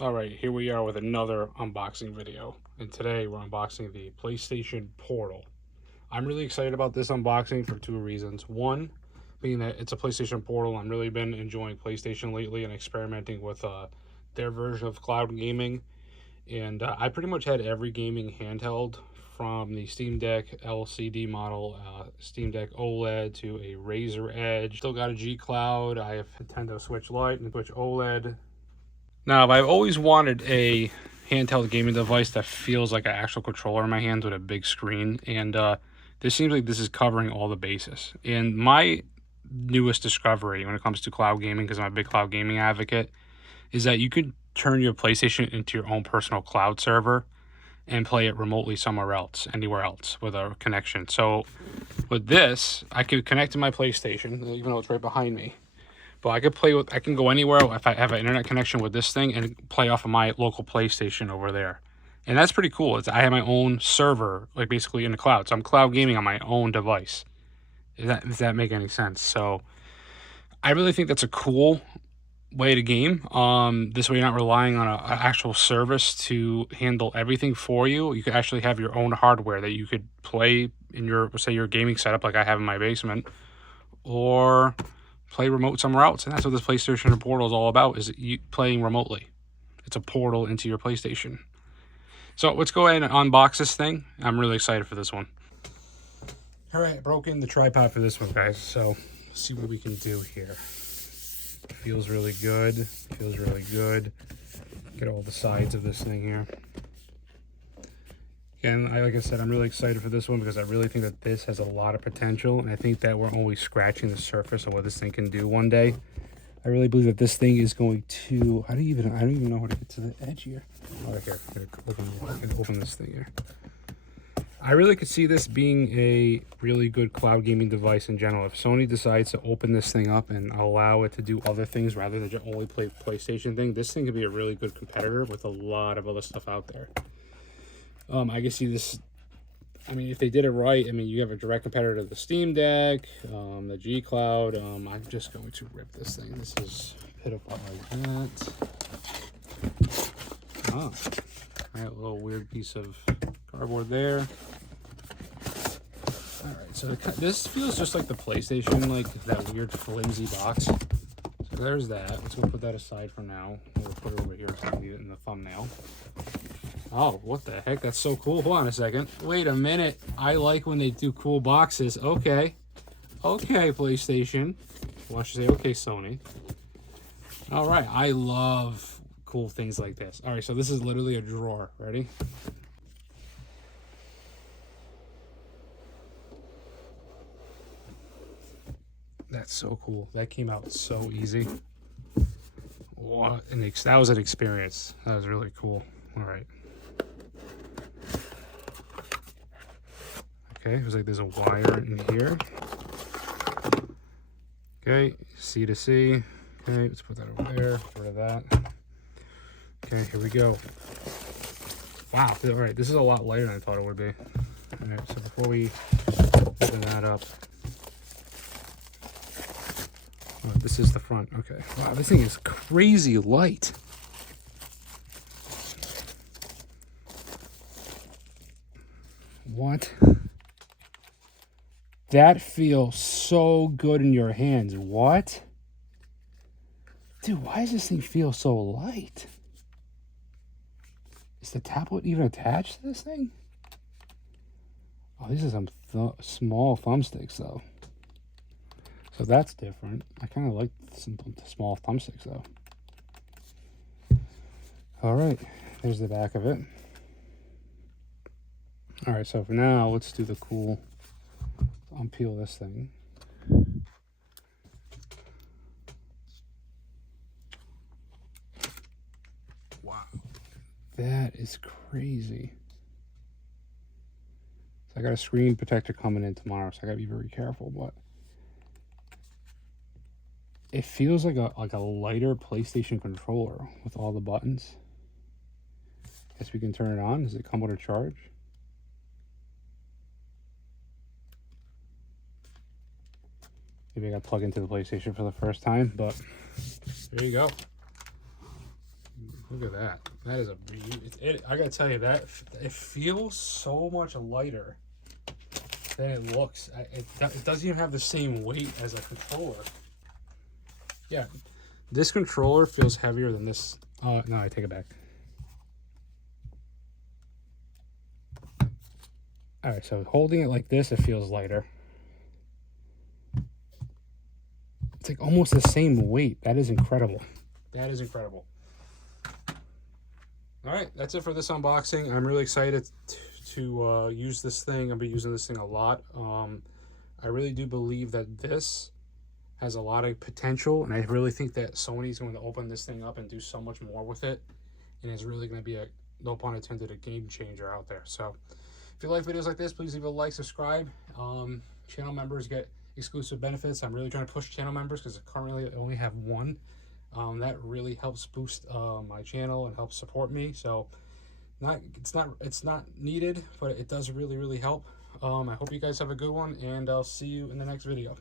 Alright, here we are with another unboxing video. And today we're unboxing the PlayStation Portal. I'm really excited about this unboxing for two reasons. One, being that it's a PlayStation Portal. I've really been enjoying PlayStation lately and experimenting with their version of cloud gaming. And I pretty much had every gaming handheld from the Steam Deck LCD model, Steam Deck OLED to a Razer Edge. Still got a G Cloud. I have Nintendo Switch Lite and Switch OLED. Now, I've always wanted a handheld gaming device that feels like an actual controller in my hands with a big screen, and this seems like this is covering all the bases. And my newest discovery when it comes to cloud gaming, because I'm a big cloud gaming advocate, is that you could turn your PlayStation into your own personal cloud server and play it remotely somewhere else, anywhere else with a connection. So with this, I could connect to my PlayStation, even though it's right behind me. But I can go anywhere if I have an internet connection with this thing and play off of my local PlayStation over there. And that's pretty cool. I have my own server, like basically in the cloud. So I'm cloud gaming on my own device. Does that make any sense? So I really think that's a cool way to game. This way you're not relying on an actual service to handle everything for you. You could actually have your own hardware that you could play in your, say, your gaming setup like I have in my basement, or play remote somewhere else. And that's what this PlayStation Portal is all about, is you playing remotely. It's a portal into your PlayStation. So let's go ahead and unbox this thing. I'm really excited for this one. All right, I broke in the tripod for this one, guys. So let's see what we can do here. Feels really good. Feels really good. Get all the sides of this thing here. And like I said, I'm really excited for this one because I really think that this has a lot of potential. And I think that we're only scratching the surface of what this thing can do one day. I really believe that this thing is going to, I don't even know how to get to the edge here. Oh, here, I can open this thing here. I really could see this being a really good cloud gaming device in general. If Sony decides to open this thing up and allow it to do other things rather than just only play PlayStation thing, this thing could be a really good competitor with a lot of other stuff out there. I can see this. I mean, if they did it right, I mean, you have a direct competitor to the Steam Deck, the G Cloud. I'm just going to rip this thing. This is put apart like that. Oh, I got a little weird piece of cardboard there. All right, so this feels just like the PlayStation, like that weird flimsy box. So there's that. Let's go put that aside for now. We'll put it over here so I can leave it in the thumbnail. Oh, what the heck? That's so cool. Hold on a second. Wait a minute. I like when they do cool boxes. Okay. Okay, PlayStation. Why don't you say okay, Sony? All right. I love cool things like this. All right, so this is literally a drawer. Ready? That's so cool. That came out so easy. What? That was an experience. That was really cool. All right. Okay, it was like there's a wire in here. Okay, C to C. Okay, let's put that over there. Get rid of that. Okay, here we go. Wow, all right, this is a lot lighter than I thought it would be. All right, so before we open that up, oh, this is the front. Okay, wow, this thing is crazy light. What? That feels so good in your hands. What? Dude, why does this thing feel so light? Is the tablet even attached to this thing? Oh, these are some small thumbsticks, though. So that's different. I kind of like some small thumbsticks, though. All right, there's the back of it. All right, so for now, let's do the cool. Unpeel this thing. Wow, that is crazy. So I got a screen protector coming in tomorrow, so I gotta be very careful. But it feels like a lighter PlayStation controller with all the buttons. Guess we can turn it on. Does it come with a charge? Maybe I got plugged into the PlayStation for the first time, but there you go. Look at that. That is a I gotta tell you that it feels so much lighter than it looks. It doesn't even have the same weight as a controller. Yeah, this controller feels heavier than this. No, I take it back. All right, so holding it like this, it feels lighter. It's like almost the same weight. That is incredible. That is incredible. All right, that's it for this unboxing. I'm really excited to use this thing. I'll be using this thing a lot. I really do believe that this has a lot of potential, and I really think that Sony's going to open this thing up and do so much more with it, and it's really going to be no pun intended, a game changer out there. So if you like videos like this, please leave a like, subscribe. Channel members get exclusive benefits. I'm really trying to push channel members because currently I only have one. That really helps boost my channel and helps support me. So it's not needed, but it does really help. I hope you guys have a good one, and I'll see you in the next video.